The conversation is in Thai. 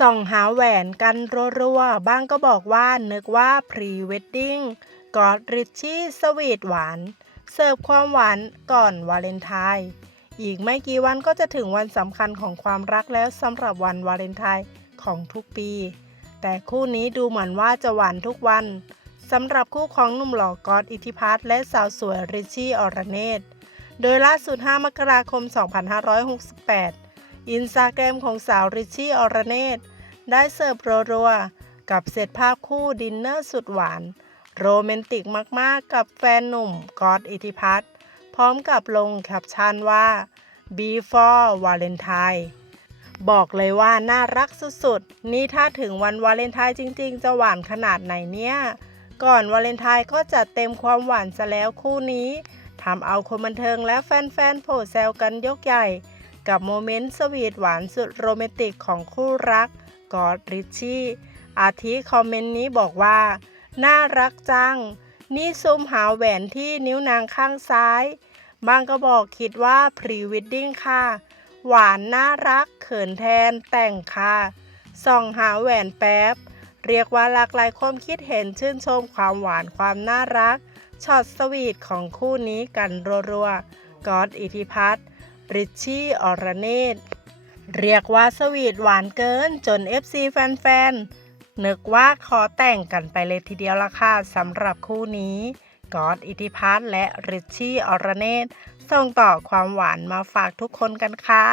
ส่องหาแหวนกันรัวๆ บ้างก็บอกว่านึกว่าพรีเวดดิ้งกอดริชชี่สวีทหวาน เสิร์ฟความหวานก่อนวาเลนไทน์อีกไม่กี่วันก็จะถึงวันสำคัญของความรักแล้วสำหรับวันวาเลนไทน์ของทุกปี แต่คู่นี้ดูเหมือนว่าจะหวานทุกวันสำหรับคู่ของหนุ่มหล่อกอดอิทธิพัฒน์และสาวสวยริชชี่อรเนตโดยล่าสุด 5 มกราคม 2568 อินสตาแกรมของสาวริชชี่อรเนตได้เสิร์ฟรัวๆ กับเซตภาพคู่ดินเนอร์สุดหวาน โรแมนติกมากๆ กับแฟนหนุ่มกอดอิทิพัฒน์พร้อมกับลงแคปชั่นว่า before Valentine บอกเลยว่าน่ารักสุดๆ นี่ถ้าถึงวันวาเลนไทน์จริงๆ จะหวานขนาดไหนเนี่ย ก่อนวาเลนไทน์ก็จัดเต็มความหวานซะแล้วคู่นี้ทำเอาคนบันเทิงและแฟนๆ โผล่แซวกันยกใหญ่ กับโมเมนต์สวีทหวานสุดโรแมนติกของคู่รักกอดริชชี่ อาทิคอมเมนต์นี้บอกว่า น่ารักจัง นี่ซูมหาแหวนที่นิ้วนางข้างซ้าย บางก็บอกคิดว่าพรีวิดดิ้งค่ะ หวานน่ารักเขินแทนแต่งค่ะ ส่องหาแหวนแป๊บ เรียกว่าหลากหลายความคิดเห็นชื่นชมความหวานความน่ารักช็อตสวีทของคู่นี้กันรัวๆกอดอิทิพัฒน์ ริชชี่อรเนตเรียกว่าสวีทหวานเกินจน FC แฟนๆ นึกว่าขอแต่งกันไปเลยทีเดียวละค่ะสำหรับคู่นี้ กอดอิทิพัฒน์และริชชี่อรเนตส่งต่อความหวานมาฝากทุกคนกันค่ะ